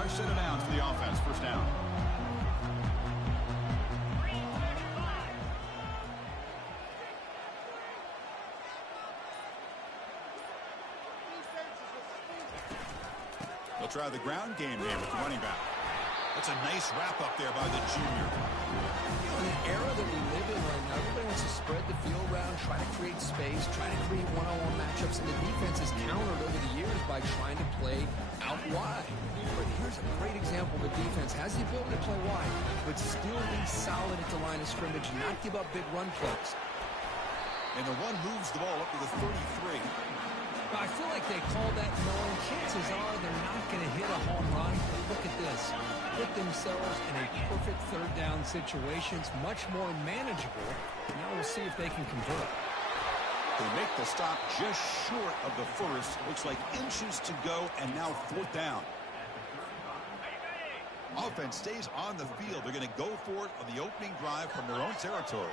Fresh set of downs for the offense. First down. They'll try the ground game here with the running back. That's a nice wrap-up there by the junior. In the era that we live in right now, everybody wants to spread the field around, try to create space, try to create one-on-one matchups, and the defense has countered over the years by trying to play out wide. But here's a great example of a defense has the ability to play wide, but still be solid at the line of scrimmage and not give up big run plays. And the one moves the ball up to the 33. I feel like they called that knowing chances are they're not going to hit a home run. Look at this. Put themselves in a perfect third down situation. It's much more manageable. Now we'll see if they can convert. They make the stop just short of the first. Looks like inches to go, and now fourth down. Offense stays on the field. They're going to go for it on the opening drive from their own territory.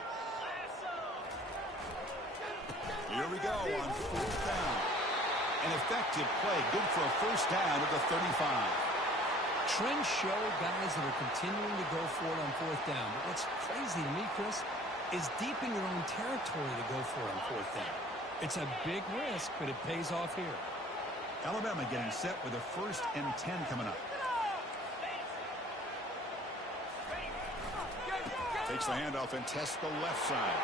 Here we go on fourth down. An effective play. Good for a first down at the 35. Trends show guys that are continuing to go for it on fourth down. But what's crazy to me, Chris, is deep in your own territory to go for it on fourth down. It's a big risk, but it pays off here. Alabama getting set with a 1st and 10 coming up. Takes the handoff and tests the left side.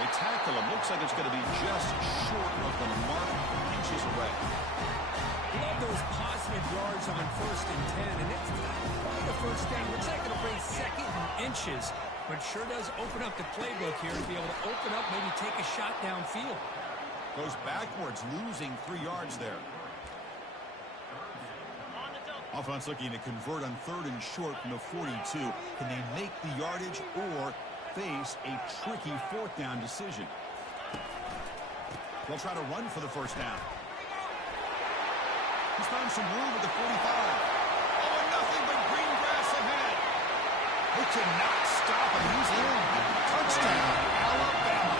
They tackle him. Looks like it's going to be just short of the mark, inches away. Love those positive yards on 1st and 10, and it's not quite a first down. Looks like it'll bring second and inches, but sure does open up the playbook here to be able to open up, maybe take a shot downfield. Goes backwards, losing 3 yards there. Offense looking to convert on 3rd and short from the 42. Can they make the yardage or face a tricky 4th down decision? They'll try to run for the first down. He's found some room at the 45. Oh, and nothing but green grass ahead. They cannot stop him. He's in. Touchdown, Alabama.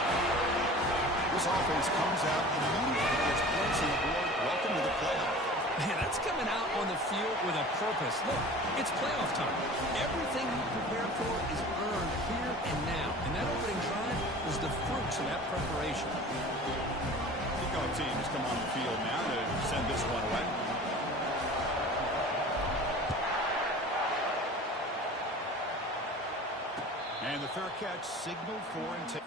This offense comes out immediately, gets points on the board. Welcome to the playoff. Man, that's coming out on the field with a purpose. Look, it's playoff time. Everything you prepared for is earned here and now. And that opening drive was the fruits of that preparation. Kickoff team has come on the field now to send this one away. And the fair catch signaled for and take.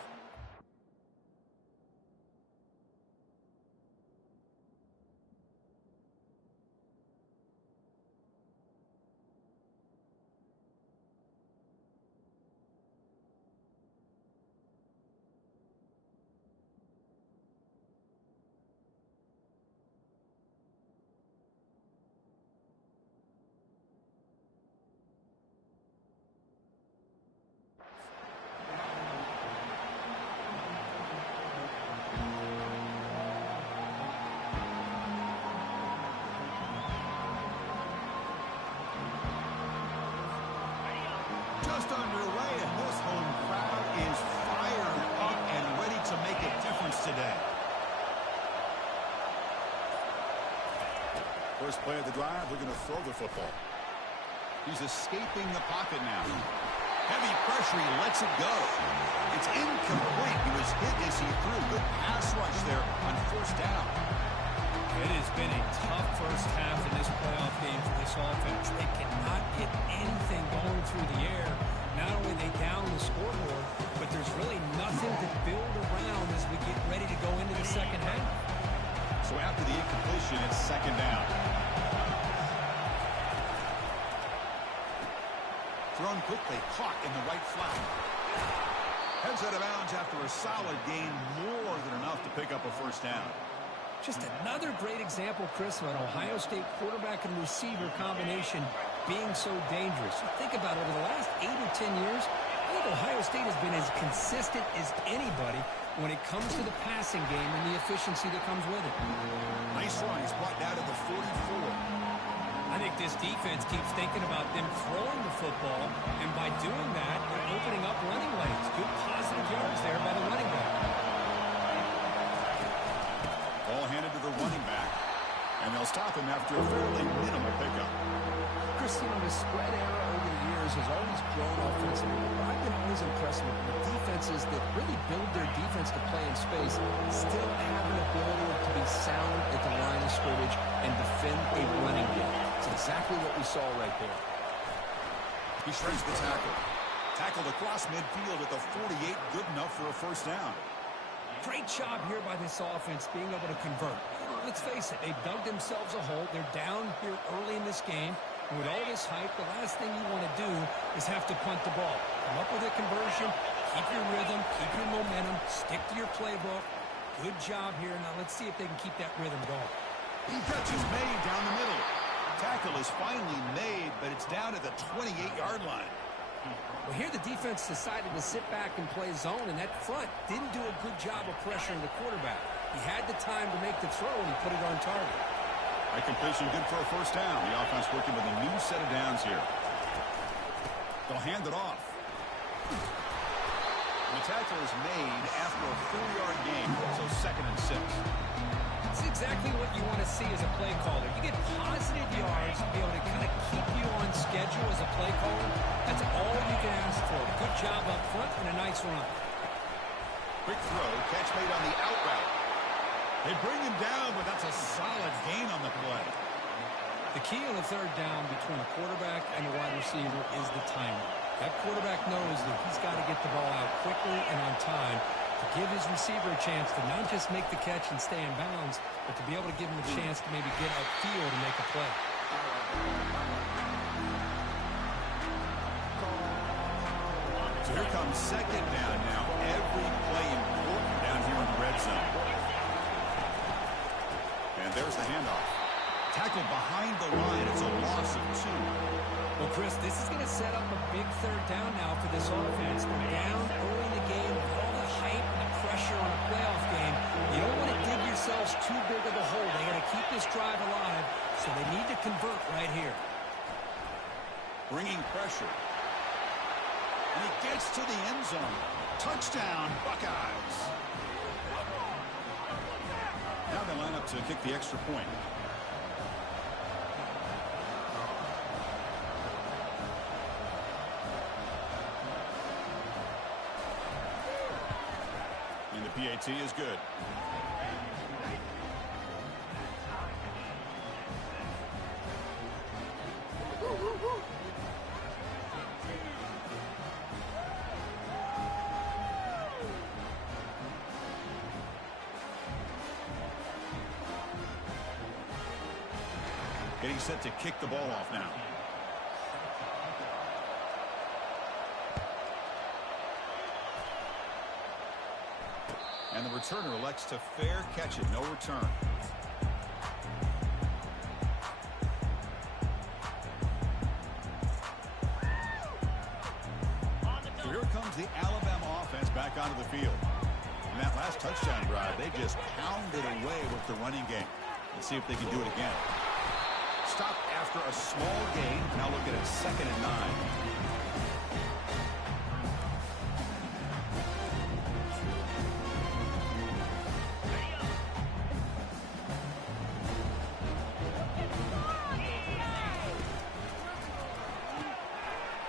Just underway, and this home crowd is fired up and ready to make a difference today. First play of the drive, they're going to throw the football. He's escaping the pocket now. Heavy pressure, he lets it go. It's incomplete. He was hit as he threw. Good pass rush there on first down. It has been a tough first half in this playoff game for this offense. They cannot get anything going through the air. Not only are they down the scoreboard, but there's really nothing to build around as we get ready to go into the second half. So after the incompletion, it's second down. Thrown quickly, caught in the right flat. Heads out of bounds after a solid gain, more than enough to pick up a first down. Just another great example, Chris, of an Ohio State quarterback and receiver combination being so dangerous. You think about it, over the last 8 or 10 years, I think Ohio State has been as consistent as anybody when it comes to the passing game and the efficiency that comes with it. Nice run. He's brought down to the 44. I think this defense keeps thinking about them throwing the football, and by doing that, they're opening up running lanes. Good positive yards there by the running back. Ball handed to the running back. And they'll stop him after a fairly minimal pickup. Chris, the spread era over the years has always grown offensively. But I've been always impressed with defenses that really build their defense to play in space, still have an ability to be sound at the line of scrimmage and defend a running game. It's exactly what we saw right there. He shreds the tackle. Tackled across midfield at the 48, good enough for a first down. Great job here by this offense being able to convert. Let's face it, they've dug themselves a hole. They're down here early in this game. With all this hype, the last thing you want to do is have to punt the ball. Come up with a conversion, keep your rhythm, keep your momentum, stick to your playbook. Good job here. Now let's see if they can keep that rhythm going. Catch is made down the middle. Tackle is finally made, but it's down at the 28-yard line. Well, here the defense decided to sit back and play zone, and that front didn't do a good job of pressuring the quarterback. He had the time to make the throw, and he put it on target. High completion, good for a first down. The offense working with a new set of downs here. They'll hand it off. The tackle is made after a 4-yard gain, so 2nd and 6. It's exactly what you want to see as a play caller. You get positive yards to be able to kind of keep you on schedule as a play caller. That's all you can ask for. Good job up front and a nice run. Quick throw, catch made on the out route. They bring him down, but that's a solid gain on the play. The key on the third down between a quarterback and a wide receiver is the timing. That quarterback knows that he's got to get the ball out quickly and on time to give his receiver a chance to not just make the catch and stay in bounds, but to be able to give him a chance to maybe get upfield and make a play. So here comes 2nd down now. Every play important down here in the red zone. And there's the handoff. Tackled behind the line. It's a loss of 2. Well, Chris, this is going to set up a big third down now for this offense. They're down early in the game with all the hype and the pressure on a playoff game. You don't want to dig yourselves too big of a hole. They got to keep this drive alive, so they need to convert right here. Bringing pressure. And he gets to the end zone. Touchdown, Buckeyes. Now they line up to kick the extra point. And the PAT is good. Getting set to kick the ball off now. And the returner elects to fair catch it. No return. So here comes the Alabama offense back onto the field. In that last touchdown drive, they just pounded away with the running game. Let's see if they can do it again. Stop after a small gain. Now look at it, 2nd and 9.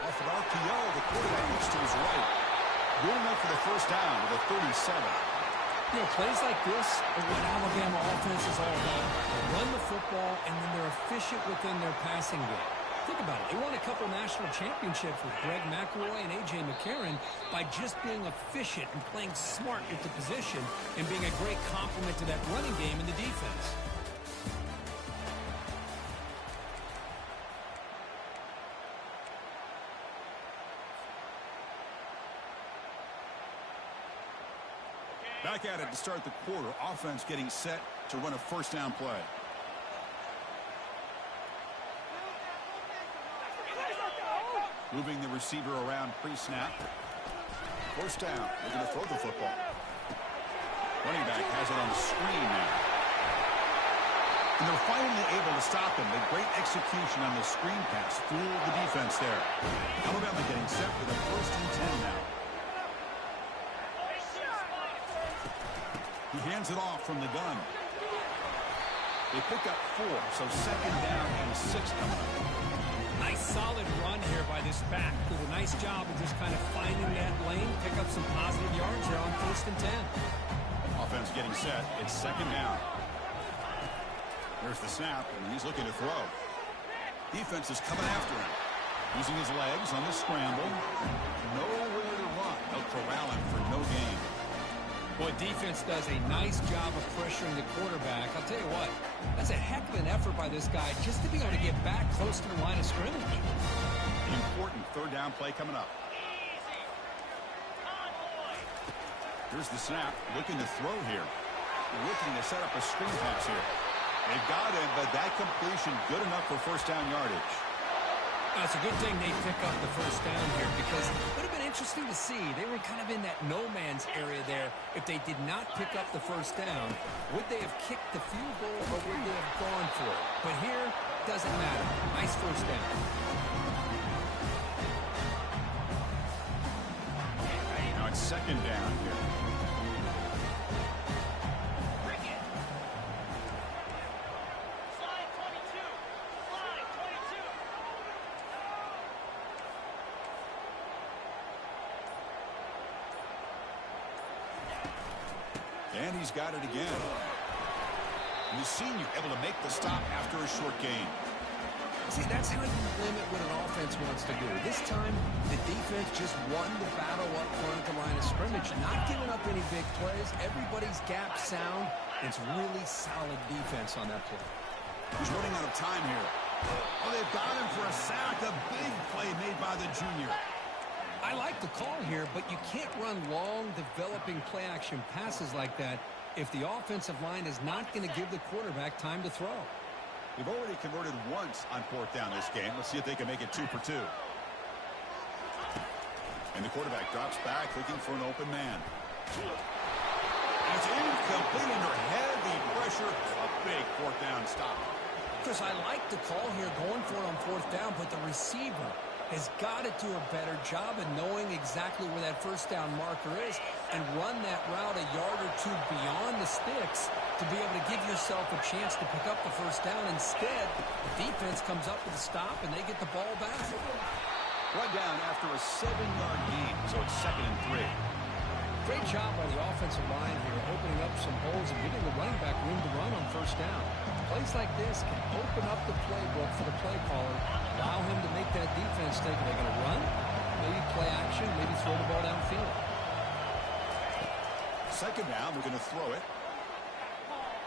Off an RPO, the quarterback looks to his right. Going up for the first down with a 37. Plays like this are what Alabama offense is all about. They run the football, and then they're efficient within their passing game. Think about it. They won a couple national championships with Greg McElroy and A.J. McCarron by just being efficient and playing smart with the position and being a great complement to that running game in the defense. Back at it to start the quarter. Offense getting set to run a first down play. Moving the receiver around pre-snap. First down. They're going to throw the football. Running back has it on the screen now. And they're finally able to stop him. The great execution on the screen pass fooled the defense there. Alabama getting set for the 1st and 10 now. He hands it off from the gun. They pick up 4, so second down and 6 coming up. Nice solid run here by this back. Did a nice job of just kind of finding that lane, pick up some positive yards here on 1st and 10. Offense getting set. It's second down. There's the snap, and he's looking to throw. Defense is coming after him. Using his legs on the scramble. Nowhere to run. They'll corral him for no gain. Boy, defense does a nice job of pressuring the quarterback. I'll tell you what, that's a heck of an effort by this guy just to be able to get back close to the line of scrimmage. Important third down play coming up. Here's the snap. Looking to throw here. Looking to set up a screen pass here. They've got him, but that completion good enough for first down yardage. It's a good thing they pick up the first down here because it would have been interesting to see. They were kind of in that no man's area there. If they did not pick up the first down, would they have kicked the field goal or would they have gone for it? But here, doesn't matter. Nice first down. Now it's second down here. And he's got it again. You've seen you able to make the stop after a short gain. See, that's how you limit what an offense wants to do. This time, the defense just won the battle up front at the line of scrimmage, not giving up any big plays. Everybody's gap sound. It's really solid defense on that play. He's running out of time here. Oh, they've got him for a sack. A big play made by the junior. I like the call here, but you can't run long, developing play-action passes like that if the offensive line is not going to give the quarterback time to throw. They've already converted once on 4th down this game. Let's see if they can make it 2 for 2. And the quarterback drops back, looking for an open man. It's incomplete under heavy pressure. A big 4th down stop. Chris, I like the call here going for it on 4th down, but the receiver has got to do a better job of knowing exactly where that first down marker is and run that route a yard or 2 beyond the sticks to be able to give yourself a chance to pick up the first down. Instead, the defense comes up with a stop and they get the ball back. One down after a 7-yard gain, so it's second and 3. Great job by the offensive line here, opening up some holes and giving the running back room to run on first down. Plays like this can open up the playbook for the play caller, allow him to make that defense think, are they going to run? Maybe play action, maybe throw the ball downfield. Second down, we're going to throw it.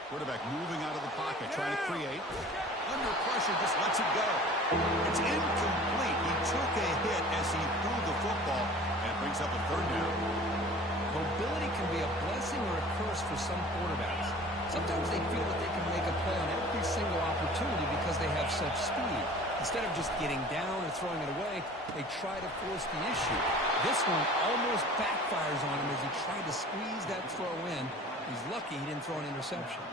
Quarterback moving out of the pocket, trying to create. Under pressure, just lets it go. It's incomplete. He took a hit as he threw the football, and it brings up a third down. Mobility can be a blessing or a curse for some quarterbacks. Sometimes they feel that they can make a play on every single opportunity because they have such speed. Instead of just getting down or throwing it away, they try to force the issue. This one almost backfires on him as he tried to squeeze that throw in. He's lucky he didn't throw an interception.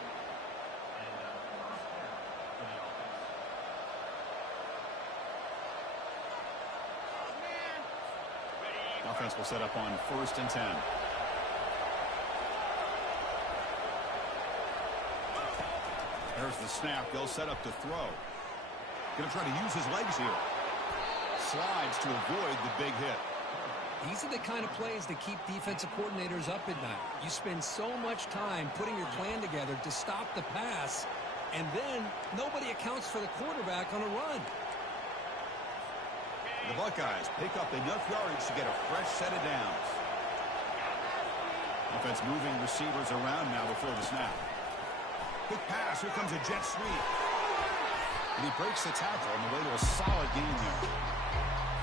Offense will set up on 1st and 10. There's the snap. They'll set up to throw. Going to try to use his legs here. Slides to avoid the big hit. These are the kind of plays that keep defensive coordinators up at night. You spend so much time putting your plan together to stop the pass, and then nobody accounts for the quarterback on a run. The Buckeyes pick up enough yardage to get a fresh set of downs. Offense moving receivers around now before the snap. Quick pass. Here comes a jet sweep. And he breaks the tackle on the way to a solid gain there.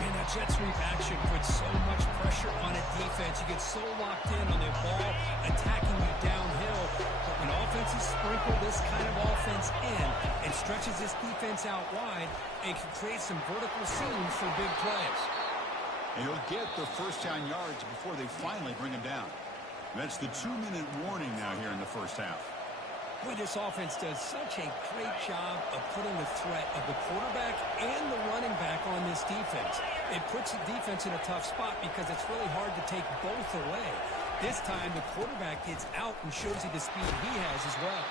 And that jet sweep action puts so much pressure on a defense. You get so locked in on the ball attacking you downhill. But when offenses sprinkle this kind of offense in, it stretches this defense out wide and can create some vertical seams for big plays. And he'll get the first down yards before they finally bring him down. That's the 2-minute warning now here in the first half. Boy, this offense does such a great job of putting the threat of the quarterback and the running back on this defense. It puts the defense in a tough spot because it's really hard to take both away. This time, the quarterback gets out and shows you the speed he has as well.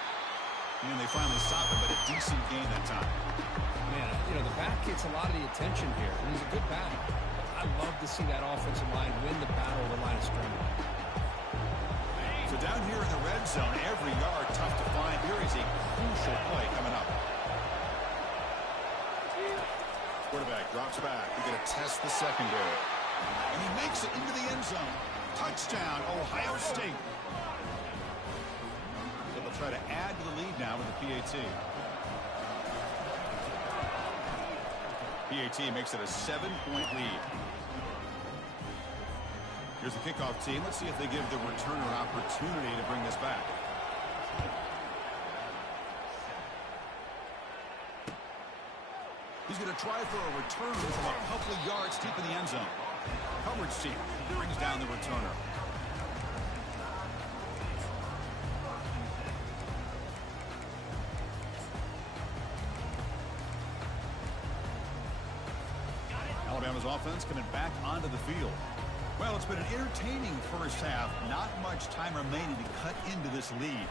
And they finally stop him, but a decent gain that time. Man, the back gets a lot of the attention here, and he's a good batter. I love to see that offensive line win the battle of the line of scrimmage. So down here in the red zone, every yard tough to find. Here is a crucial play coming up. Quarterback drops back. We're going to test the secondary. And he makes it into the end zone. Touchdown, Ohio State. So they'll try to add to the lead now with the PAT. PAT makes it a 7-point lead. Here's the kickoff team. Let's see if they give the returner an opportunity to bring this back. He's going to try for a return from a couple of yards deep in the end zone. Coverage team brings down the returner. Alabama's offense coming back onto the field. Well, it's been an entertaining first half. Not much time remaining to cut into this lead.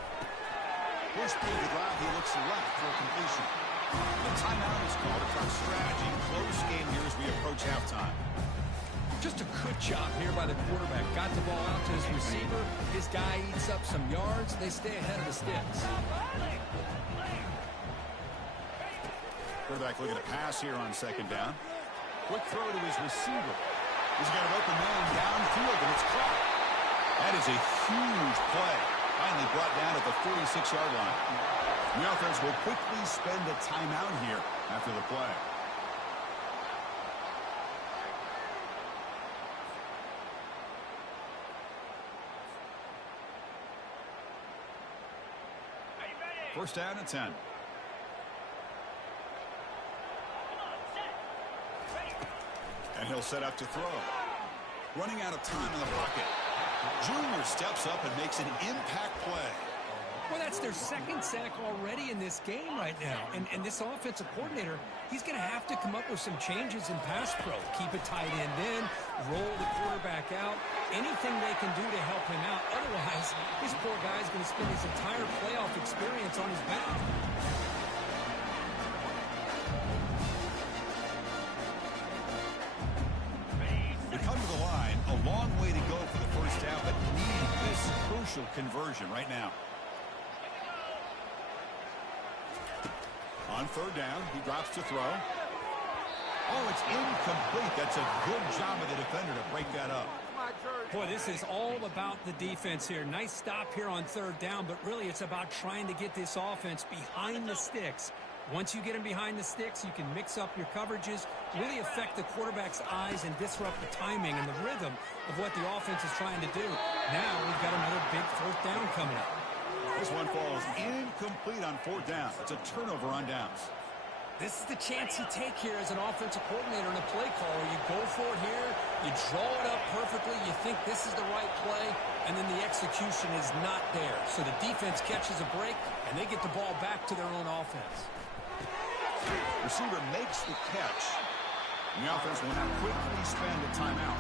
Push through the drive. He looks left for a completion. The timeout is called. A tough strategy. Close game here as we approach halftime. Just a good job here by the quarterback. Got the ball out to his receiver. His guy eats up some yards. They stay ahead of the sticks. Quarterback looking to pass here on second down. Quick throw to his receiver. He's got an open man downfield, and it's caught. That is a huge play. Finally brought down at the 46-yard line. The offense will quickly spend a timeout here after the play. First down and 10. And he'll set up to throw. Running out of time in the pocket. Junior steps up and makes an impact play. Well, that's their second sack already in this game right now. And this offensive coordinator, he's going to have to come up with some changes in pass pro. Keep a tight end in, roll the quarterback out, anything they can do to help him out. Otherwise, this poor guy's going to spend his entire playoff experience on his back. They come to the line, a long way to go for the first half, but need this crucial conversion right now. On third down, he drops to throw. Oh, it's incomplete. That's a good job of the defender to break that up. Boy, this is all about the defense here. Nice stop here on third down, but really it's about trying to get this offense behind the sticks. Once you get them behind the sticks, you can mix up your coverages, really affect the quarterback's eyes and disrupt the timing and the rhythm of what the offense is trying to do. Now we've got another big fourth down coming up. This one falls incomplete on fourth down. It's a turnover on downs. This is the chance you take here as an offensive coordinator and a play caller. You go for it here, you draw it up perfectly, you think this is the right play, and then the execution is not there. So the defense catches a break, and they get the ball back to their own offense. Receiver makes the catch. And the offense will now quickly spend a timeout.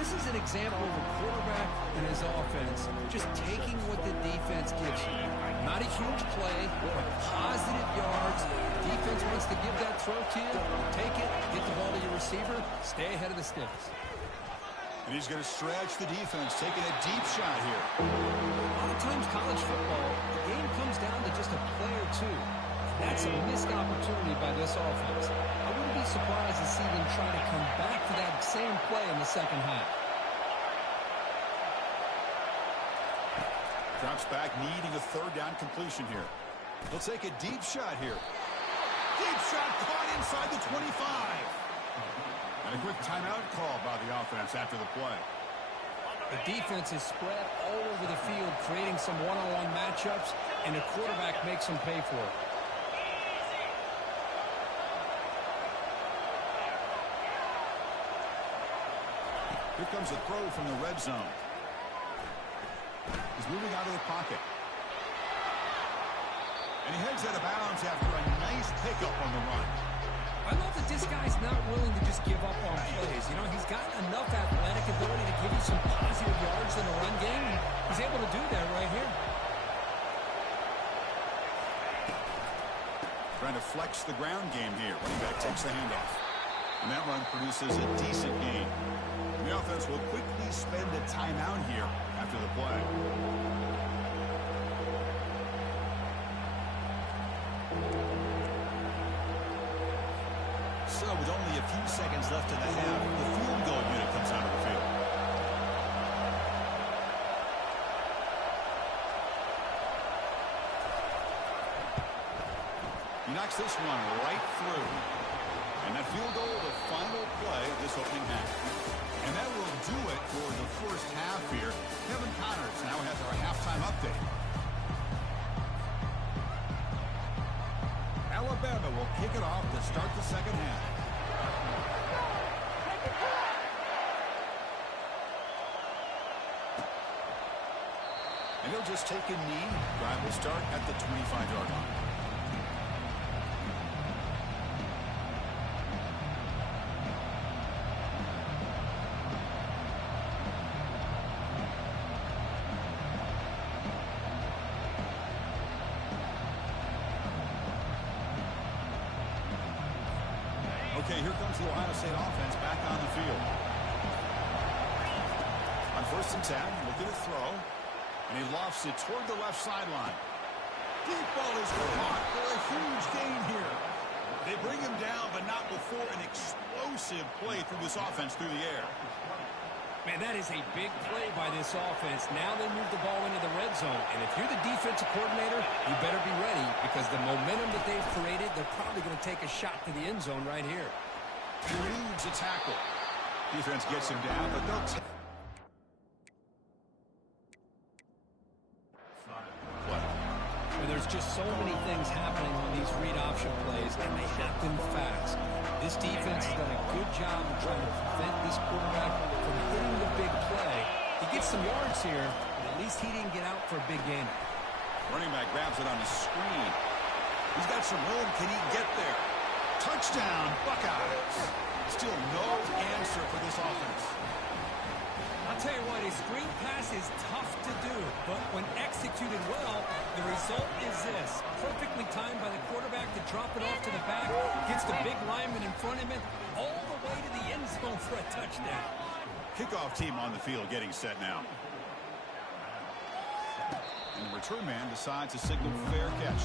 This is an example of a quarterback and his offense just taking what the defense gives you. Not a huge play, but positive yards. Defense wants to give that throw to you. Take it, get the ball to your receiver, stay ahead of the sticks. And he's going to stretch the defense, taking a deep shot here. A lot of times college football, the game comes down to just a play or two. That's a missed opportunity by this offense. I wouldn't be surprised to see them try to come back to that same play in the second half. Drops back, needing a third down completion here. He'll take a deep shot here. Deep shot caught inside the 25. And a quick timeout call by the offense after the play. The defense is spread all over the field, creating some one-on-one matchups, and the quarterback makes them pay for it. Here comes a throw from the red zone. He's moving out of the pocket. And he heads out of bounds after a nice pickup on the run. I love that this guy's not willing to just give up on plays. You know, he's got enough athletic ability to give you some positive yards in the run game. And he's able to do that right here. to flex the ground game here. Running back takes the handoff. And that run produces a decent gain. The offense will quickly spend a timeout here after the play. So with only a few seconds left in the half, the field goal unit comes out of the field. He knocks this one right through. And that field goal, the final play of this opening half. And that will do it for the first half here. Kevin Connors now has our halftime update. Alabama will kick it off to start the second half. And he'll just take a knee. Drive will start at the 25-yard line. Okay, here comes the Ohio State offense back on the field. On 1st and 10, looking to throw. And he lofts it toward the left sideline. Deep ball is caught for a huge gain here. They bring him down, but not before an explosive play through this offense through the air. Man, that is a big play by this offense. Now they move the ball into the red zone. And if you're the defensive coordinator, you better be ready because the momentum that they've created, they're probably going to take a shot to the end zone right here. He eludes a tackle. Defense gets him down, but they'll take. There's just so many things happening on these read option plays, and they happen fast. This defense has done a good job of trying to prevent this quarterback from hitting the big play. He gets some yards here, but at least he didn't get out for a big gain. Running back grabs it on the screen. He's got some room. Can he get there? Touchdown, Buckeyes. Still no answer for this offense. I'll tell you what, a screen pass is tough to do, but when executed well, the result is this. Perfectly timed by the quarterback to drop it off to the back, gets the big lineman in front of him, all the way to the end zone for a touchdown. Kickoff team on the field getting set now. And the return man decides to signal fair catch.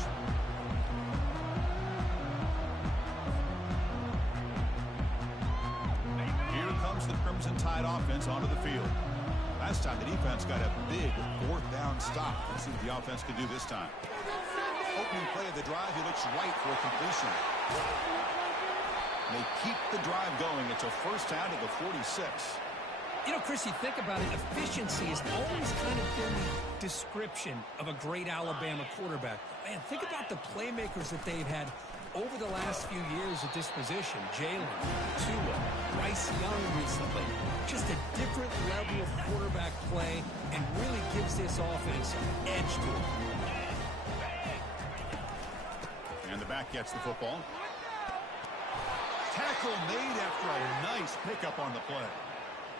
The Crimson Tide offense onto the field. Last time the defense got a big 4th down stop. Let's see what the offense can do this time. Opening play of the drive, he looks right for completion. They keep the drive going. It's a first down to the 46. You know, Chris, you think about it, efficiency has always kind of been the description of a great Alabama quarterback. Man, think about the playmakers that they've had over the last few years at this position. Jalen, Tua, Bryce Young recently. Just a different level of quarterback play and really gives this offense an edge to it. And the back gets the football. Tackle made after a nice pickup on the play.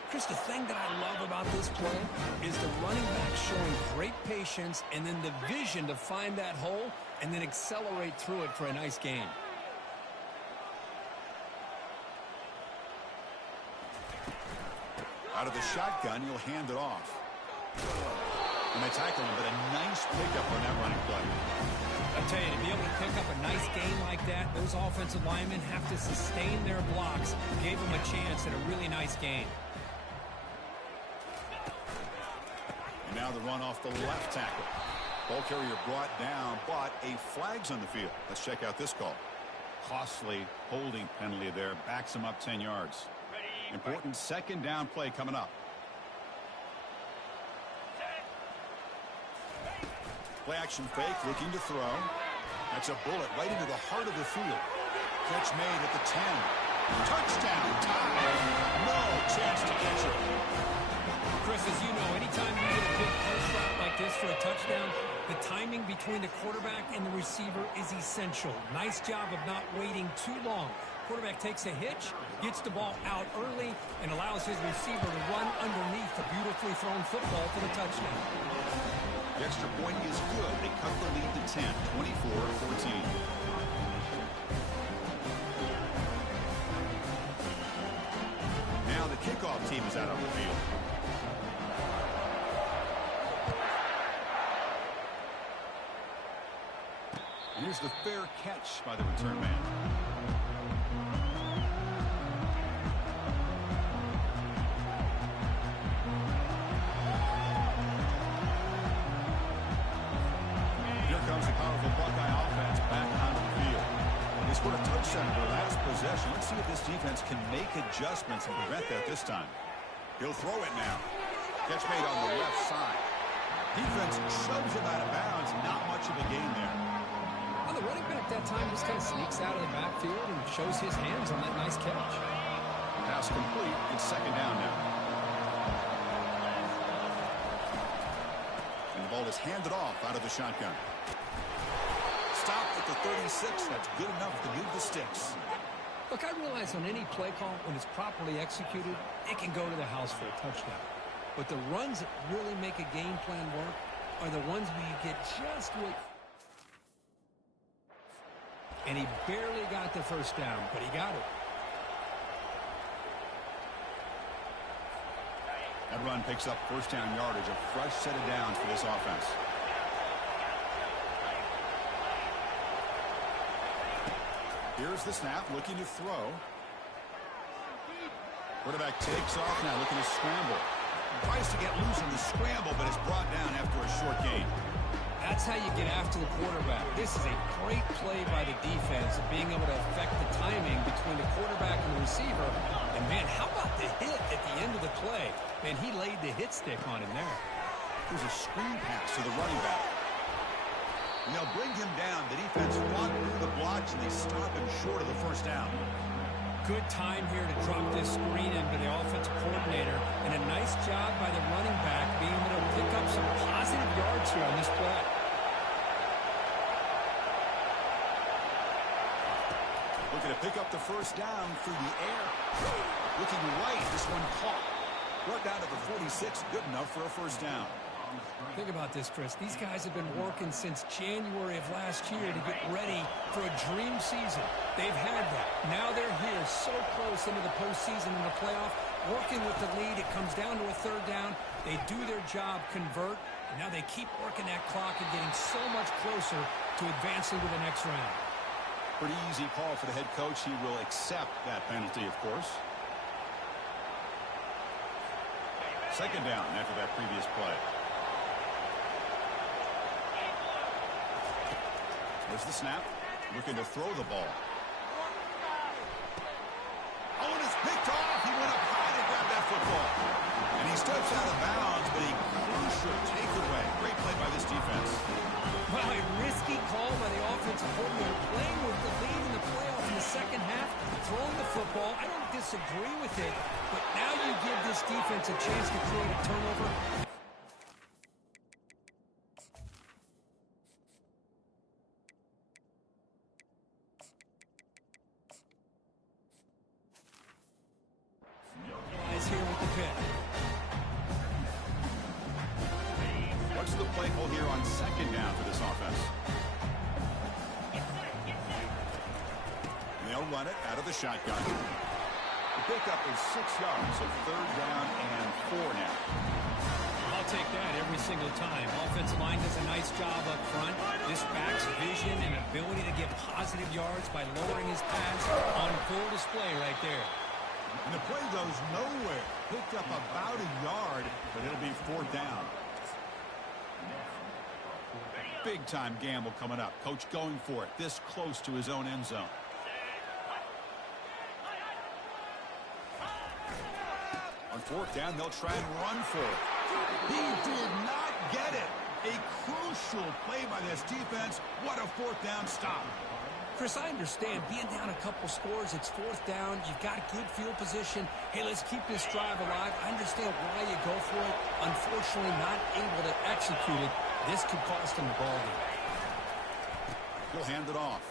Chris, the thing that I love about this play is the running back showing great patience and then the vision to find that hole and then accelerate through it for a nice gain. Out of the shotgun, he'll hand it off. And they tackle him, but a nice pickup on that running play. I'll tell you, to be able to pick up a nice gain like that, those offensive linemen have to sustain their blocks. Gave them a chance at a really nice gain. And now the run off the left tackle. Ball carrier brought down, but a flag's on the field. Let's check out this call. Costly holding penalty there. Backs him up 10 yards. Important second down play coming up. Play action fake, looking to throw. That's a bullet right into the heart of the field. Catch made at the 10. Touchdown, tie. No chance to catch it. Chris, as you know, anytime you get a big post route like this for a touchdown, the timing between the quarterback and the receiver is essential. Nice job of not waiting too long. Quarterback takes a hitch, gets the ball out early, and allows his receiver to run underneath the beautifully thrown football for the touchdown. The extra point is good. They cut the lead to 10, 24-14. Now the kickoff team is out on the field. And here's the fair catch by the return man. Here comes the powerful Buckeye offense back onto the field. They scored a touchdown in their last possession. Let's see if this defense can make adjustments and prevent that this time. He'll throw it now. Catch made on the left side. Defense shoves him out of bounds. Not much of a gain there. Well, the running back that time just kind of sneaks out of the backfield and shows his hands on that nice catch. Pass complete. It's second down now. And the ball is handed off out of the shotgun. Stopped at the 36. That's good enough to move the sticks. Look, I realize on any play call, when it's properly executed, it can go to the house for a touchdown. But the runs that really make a game plan work are the ones where you get just what... And he barely got the first down, but he got it. That run picks up first down yardage, a fresh set of downs for this offense. Here's the snap, looking to throw. Quarterback takes off now, looking to scramble. Tries to get loose in the scramble, but is brought down after a short gain. That's how you get after the quarterback. This is a great play by the defense of being able to affect the timing between the quarterback and the receiver. And, man, how about the hit at the end of the play? Man, he laid the hit stick on him there. There's a screen pass to the running back. And they'll bring him down. The defense fought through the blocks, and they stop him short of the first down. Good time here to drop this screen into the offensive coordinator. And a nice job by the running back being able to pick up some positive yards here on this play. Looking to pick up the first down through the air. Looking right, this one caught. Brought down to the 46, good enough for a first down. Think about this, Chris. These guys have been working since January of last year to get ready for a dream season. They've had that. Now they're here so close into the postseason and the playoff, working with the lead. It comes down to a third down. They do their job, convert, and now they keep working that clock and getting so much closer to advancing to the next round. Pretty easy call for the head coach. He will accept that penalty, of course. Second down after that previous play. There's the snap. Looking to throw the ball. Oh, and it's picked off. He went up high to grab that football. And he steps out of bounds, but a crucial takeaway. Great play by this defense. Well, a risky call by the offensive coordinator, playing with the lead in the playoff in the second half, throwing the football. I don't disagree with it, but now you give this defense a chance to create a turnover. Here with the pick. What's the play call here on second down for this offense? And they'll run it out of the shotgun. The pickup is 6 yards, so third down and 4 now. I'll take that every single time. Offensive line does a nice job up front. This back's vision and ability to get positive yards by lowering his pads on full display right there. And the play goes nowhere. Picked up about a yard, but it'll be fourth down. Big-time gamble coming up. Coach going for it this close to his own end zone. On fourth down, they'll try and run for it. He did not get it. A crucial play by this defense. What a fourth down stop. Chris, I understand being down a couple scores, it's fourth down, you've got good field position. Hey, let's keep this drive alive. I understand why you go for it. Unfortunately, not able to execute it. This could cost him the ball game. He'll hand it off.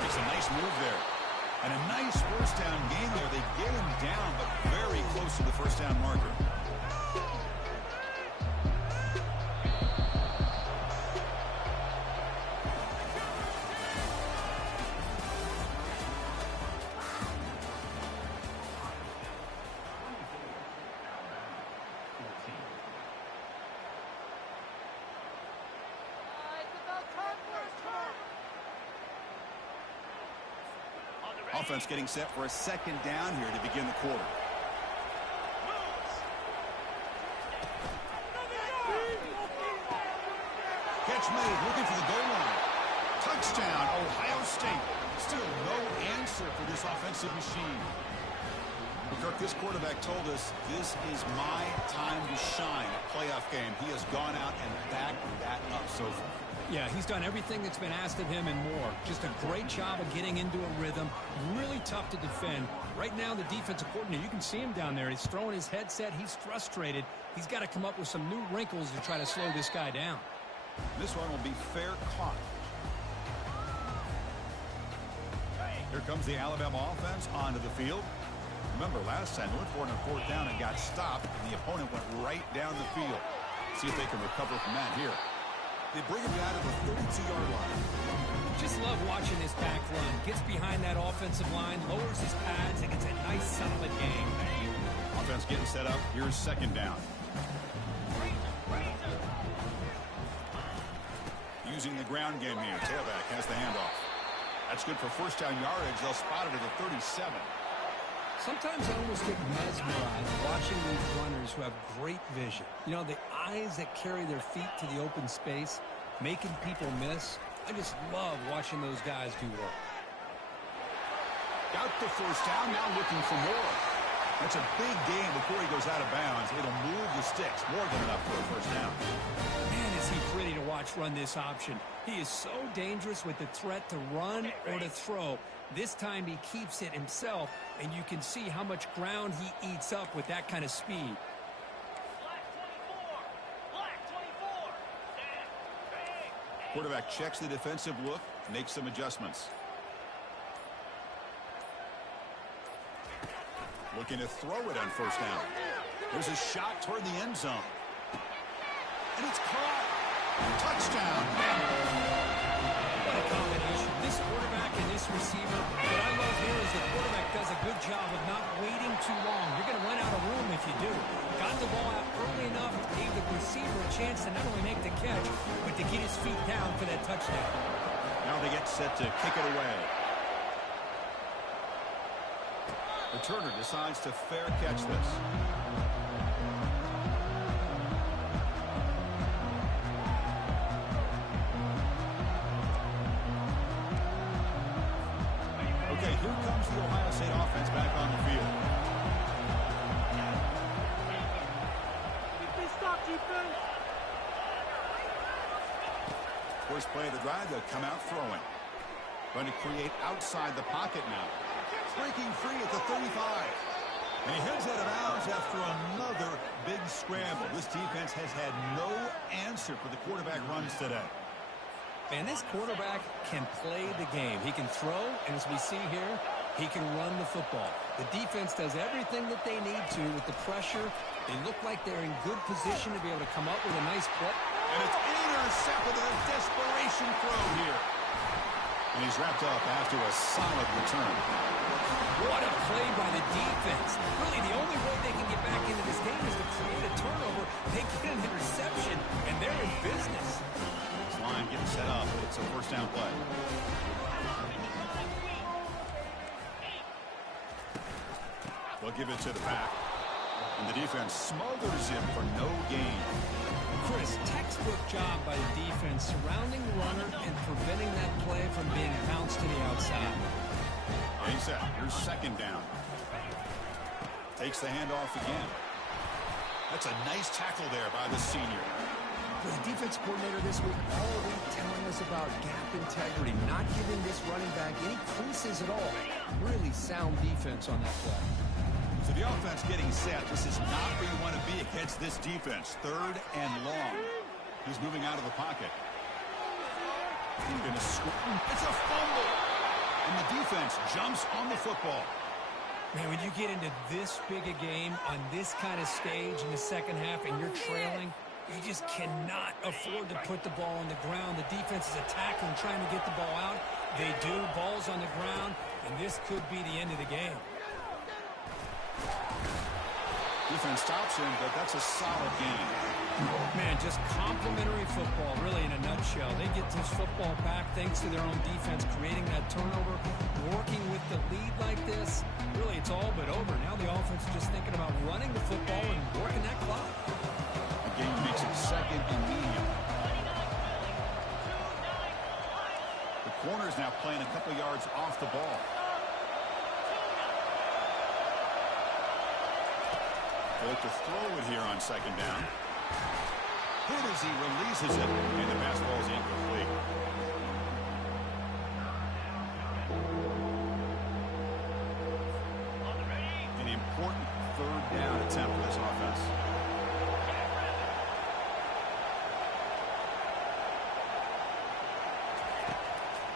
Makes a nice move there. And a nice first down gain there. They get him down, but very close to the first down marker. offense getting set for a second down here to begin the quarter. Catch made, looking for the goal line. Touchdown, Ohio State. Still no answer for this offensive machine. Kirk, this quarterback told us this is my time to shine at playoff game. He has gone out and backed that up so far. Yeah, he's done everything that's been asked of him and more. Just a great job of getting into a rhythm. Really tough to defend. Right now, the defensive coordinator, you can see him down there. He's throwing his headset. He's frustrated. He's got to come up with some new wrinkles to try to slow this guy down. This one will be fair caught. Here comes the Alabama offense onto the field. Remember, last time they went for it on fourth down and got stopped, and the opponent went right down the field. See if they can recover from that here. They bring him down to the 32-yard line. Just love watching this back run. Gets behind that offensive line, lowers his pads, and gets a nice, solid game. Offense getting set up. Here's second down. Using the ground game here. Tailback has the handoff. That's good for first down yardage. They'll spot it at the 37. Sometimes I almost get mesmerized watching these runners who have great vision. You know, the eyes that carry their feet to the open space, making people miss. I just love watching those guys do work. Got the first down, now looking for more. That's a big gain before he goes out of bounds. It'll move the sticks, more than enough for a first down. Man, is he pretty to watch run this option. He is so dangerous with the threat to run or to throw. This time he keeps it himself, and you can see how much ground he eats up with that kind of speed. Quarterback checks the defensive look, makes some adjustments. Looking to throw it on first down. There's a shot toward the end zone. And it's caught. Touchdown. What a combination. This quarterback and this receiver. What I love here is the quarterback does a good job of not waiting too long. You're going to run out of room if you do. Got the ball out early enough, gave the receiver a chance to not only make the catch, but to get his feet down for that touchdown. Now they get set to kick it away. Returner decides to fair catch this. Okay, here comes the Ohio State offense back on the field. First play of the drive, they'll come out throwing. Going to create outside the pocket now. Breaking free at the 35. And he heads out of bounds after another big scramble. This defense has had no answer for the quarterback runs today. And this quarterback can play the game. He can throw, and as we see here, he can run the football. The defense does everything that they need to with the pressure. They look like they're in good position to be able to come up with a nice play. And it's intercepted, a desperation throw here. And he's wrapped up after a solid return. What a play by the defense. Really, the only way they can get back into this game is to create a turnover. They get an interception, and they're in business. This line getting set up. It's a first down play. They'll give it to the back. And the defense smothers him for no gain. Chris, textbook job by the defense surrounding the runner and preventing that play from being bounced to the outside. He's set. Here's second down. Takes the handoff again. That's a nice tackle there by the senior. For the defense coordinator this week, all week telling us about gap integrity, not giving this running back any creases at all. Really sound defense on that play. So the offense getting set. This is not where you want to be against this defense. Third and long. He's moving out of the pocket. He's going to score. It's a fumble. And the defense jumps on the football. Man, when you get into this big a game on this kind of stage in the second half and you're trailing, you just cannot afford to put the ball on the ground. The defense is attacking, trying to get the ball out. They do. Ball's on the ground, and this could be the end of the game. Defense stops him, but that's a solid game. Man, just complimentary football, really, in a nutshell. They get this football back thanks to their own defense, creating that turnover, working with the lead like this. Really, it's all but over. Now the offense is just thinking about running the football and working that clock. The game makes it second and medium. The corner is now playing a couple yards off the ball. They look to throw it here on second down. Hit as he releases it, and the pass ball is incomplete. An important third down attempt for this offense.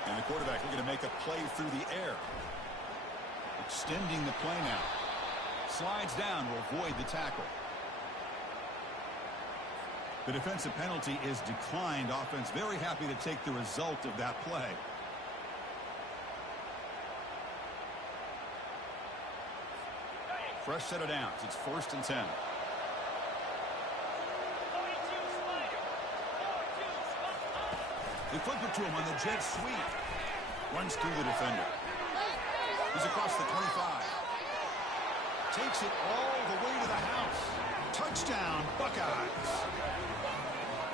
And the quarterback looking to make a play through the air. Extending the play now. Slides down, will avoid the tackle. The defensive penalty is declined. Offense very happy to take the result of that play. Fresh set of downs. It's 1st and 10. They flip it to him on the jet sweep. Runs through the defender. He's across the 25. Takes it all the way to the house. Touchdown, Buckeyes.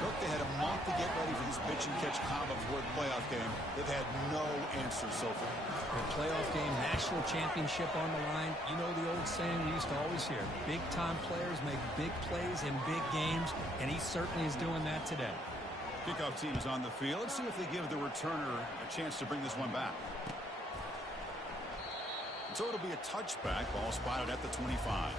Look, they had a month to get ready for this pitch and catch combo before the playoff game. They've had no answer so far. A playoff game, national championship on the line. You know the old saying we used to always hear. Big-time players make big plays in big games, and he certainly is doing that today. Kickoff team is on the field. Let's see if they give the returner a chance to bring this one back. So it'll be a touchback. Ball spotted at the 25.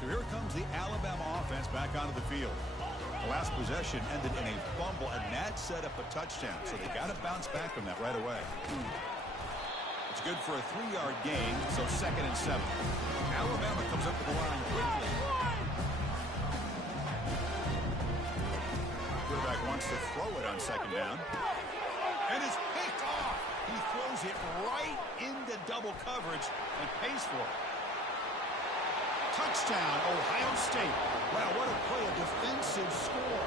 So here comes the Alabama offense back onto the field. The last possession ended in a fumble, and that set up a touchdown. So they got to bounce back from that right away. It's good for a 3-yard gain, so 2nd and 7. Alabama comes up to the line quickly. Quarterback wants to throw it on 2nd down. And it's picked off. He throws it right into double coverage and pays for it. Touchdown, Ohio State. Wow, what a play, a defensive score.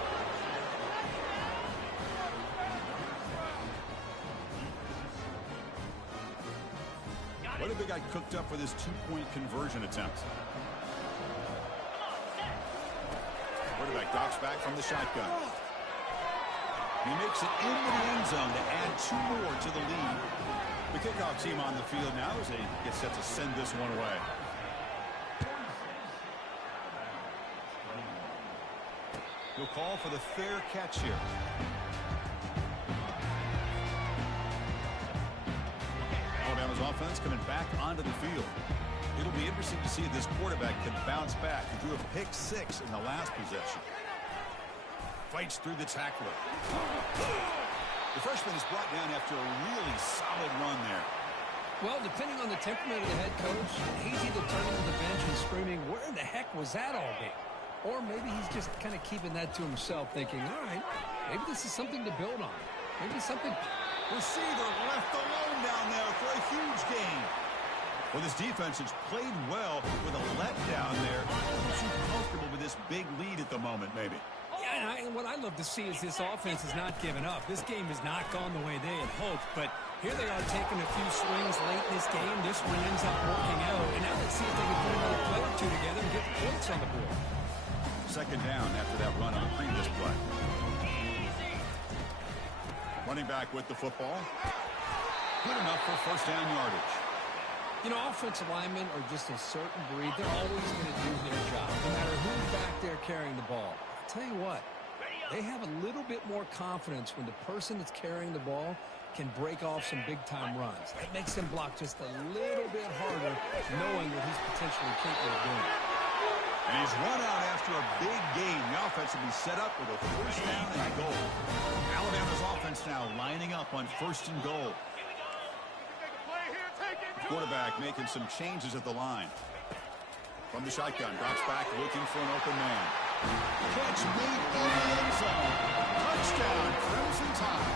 What if they got cooked up for this 2-point conversion attempt? Quarterback drops back from the shotgun. He makes it into the end zone to add 2 more to the lead. The kickoff team on the field now as they get set to send this one away. He'll call for the fair catch here. Alabama's offense coming back onto the field. It'll be interesting to see if this quarterback can bounce back. He threw a pick-6 in the last possession. Fights through the tackler. The freshman is brought down after a really solid run there. Well, depending on the temperament of the head coach, he's either turning to the bench and screaming, "Where in the heck was that all game?" Or maybe he's just kind of keeping that to himself, thinking, all right, maybe this is something to build on. Maybe something. Receiver left alone down there for a huge gain. Well, this defense has played well with a letdown there. Not too comfortable with this big lead at the moment, maybe. Yeah, and what I'd love to see is this offense has not given up. This game has not gone the way they had hoped, but here they are taking a few swings late in this game. This one ends up working out, and now let's see if they can put another play or two together and get the points on the board. 2nd down after that run on the previous play. Running back with the football. Good enough for 1st down yardage. You know, offensive linemen are just a certain breed. They're always going to do their job, no matter who's back there carrying the ball. I'll tell you what, they have a little bit more confidence when the person that's carrying the ball can break off some big-time runs. That makes them block just a little bit harder, knowing what he's potentially capable of doing. And he's run out after a big gain. The offense will be set up with a 1st down and goal. Alabama's offense now lining up on 1st and goal. Quarterback making some changes at the line. From the shotgun, drops back looking for an open man. Catch made in the end zone. Touchdown, Crimson Tide.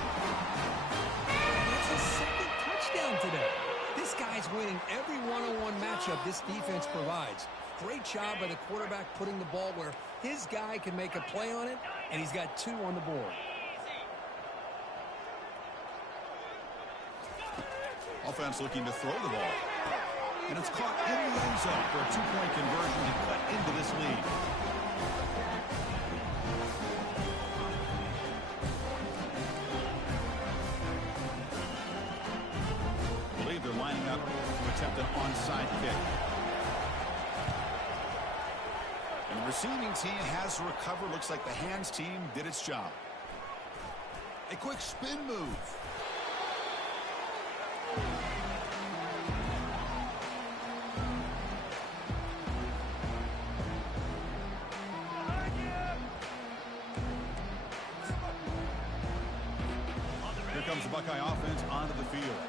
And that's his second touchdown today. This guy's winning every one-on-one matchup this defense provides. Great job by the quarterback putting the ball where his guy can make a play on it, and he's got 2 on the board. Offense looking to throw the ball. And it's caught in the end zone for a 2-point conversion to cut into this lead. I believe they're lining up to attempt an onside kick. And the receiving team has to recover. Looks like the hands team did its job. A quick spin move. Here comes the Buckeye offense onto the field.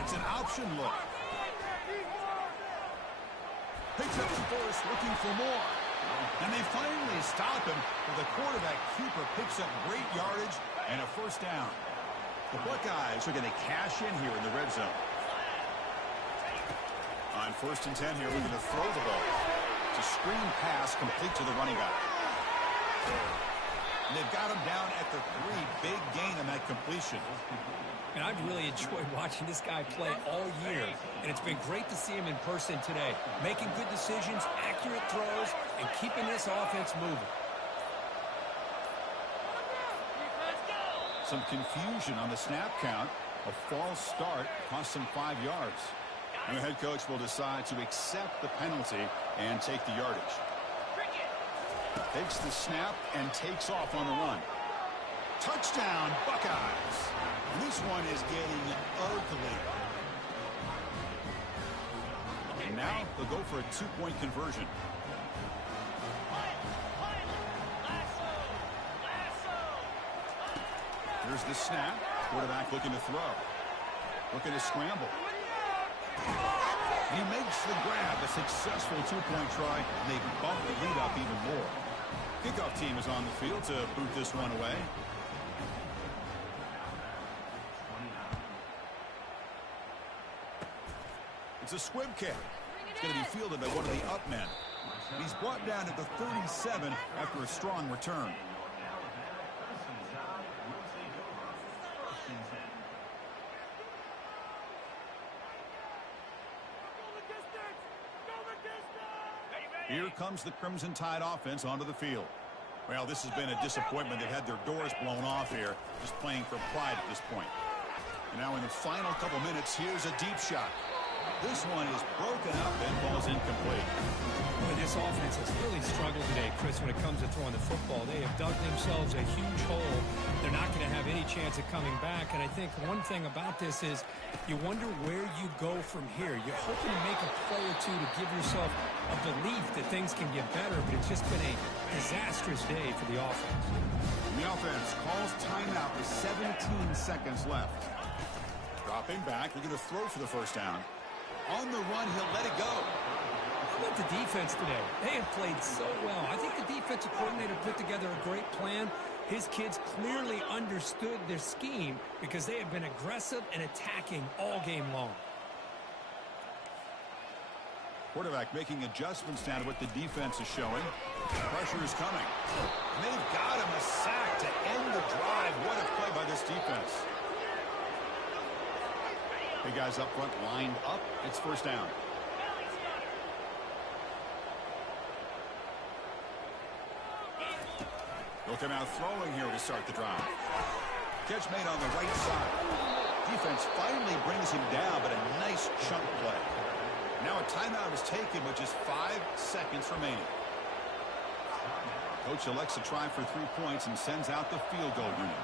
It's an option look. Picks up the force, looking for more. And they finally stop him, but the quarterback keeper picks up great yardage and a first down. The Buckeyes are going to cash in here in the red zone. On 1st and 10 here, looking to throw the ball. It's a screen pass complete to the running back. And they've got him down at the 3. Big gain on that completion. And I've really enjoyed watching this guy play all year. And it's been great to see him in person today. Making good decisions, accurate throws, and keeping this offense moving. Some confusion on the snap count. A false start cost him 5 yards. And the head coach will decide to accept the penalty and take the yardage. Takes the snap and takes off on the run. Touchdown, Buckeyes. And this one is getting ugly. And now they'll go for a 2-point conversion. Here's the snap. Quarterback looking to throw. Looking to scramble. He makes the grab. A successful 2-point try. And they bump the lead up even more. Kickoff team is on the field to boot this one away. It's a squib kick. It's going to be fielded by one of the up men. He's brought down at the 37 after a strong return. Here comes the Crimson Tide offense onto the field. Well, this has been a disappointment. They've had their doors blown off here, just playing for pride at this point. And now in the final couple minutes, here's a deep shot. This one is broken up and ball's incomplete. Boy, this offense has really struggled today, Chris, when it comes to throwing the football. They have dug themselves a huge hole. They're not going to have any chance of coming back. And I think one thing about this is you wonder where you go from here. You're hoping to make a play or two to give yourself a belief that things can get better, but it's just been a disastrous day for the offense. The offense calls timeout with 17 seconds left. Dropping back, looking to throw for the first down. On the run, he'll let it go. How about the defense today? They have played so well. I think the defensive coordinator put together a great plan. His kids clearly understood their scheme because they have been aggressive and attacking all game long. Quarterback making adjustments down to what the defense is showing. Pressure is coming. And they've got him a sack to end the drive. What a play by this defense. Big guys up front lined up. It's first down. They'll come out throwing here to start the drive. Catch made on the right side. Defense finally brings him down, but a nice chunk play. Now a timeout is taken with just 5 seconds remaining. Coach elects to try for 3 points and sends out the field goal unit.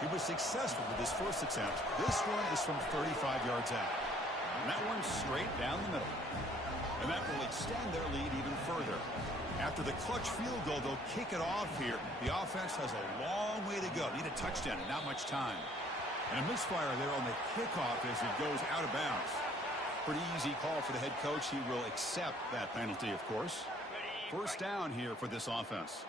He was successful with his first attempt. This one is from 35 yards out. And that one's straight down the middle. And that will extend their lead even further. After the clutch field goal, they'll kick it off here. The offense has a long way to go. Need a touchdown and not much time. And a misfire there on the kickoff as it goes out of bounds. pretty easy call for the head coach. He will accept that penalty, of course. First down here for this offense.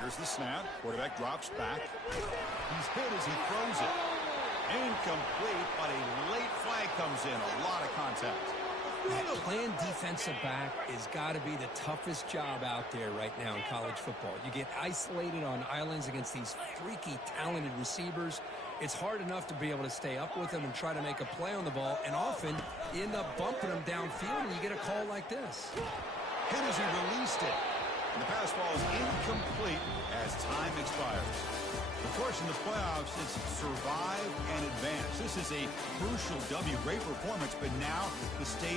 Here's the snap. Quarterback drops back. He's hit as he throws it. Incomplete, but a late flag comes in. A lot of contact. Playing defensive back has got to be the toughest job out there right now in college football. You get isolated on islands against these freaky, talented receivers. It's hard enough to be able to stay up with them and try to make a play on the ball, and often you end up bumping them downfield and you get a call like this. Hit as he released it. And the pass ball is incomplete as time expires. Of course, in the playoffs, it's survive and advance. This is a crucial W. Great performance, but now the stage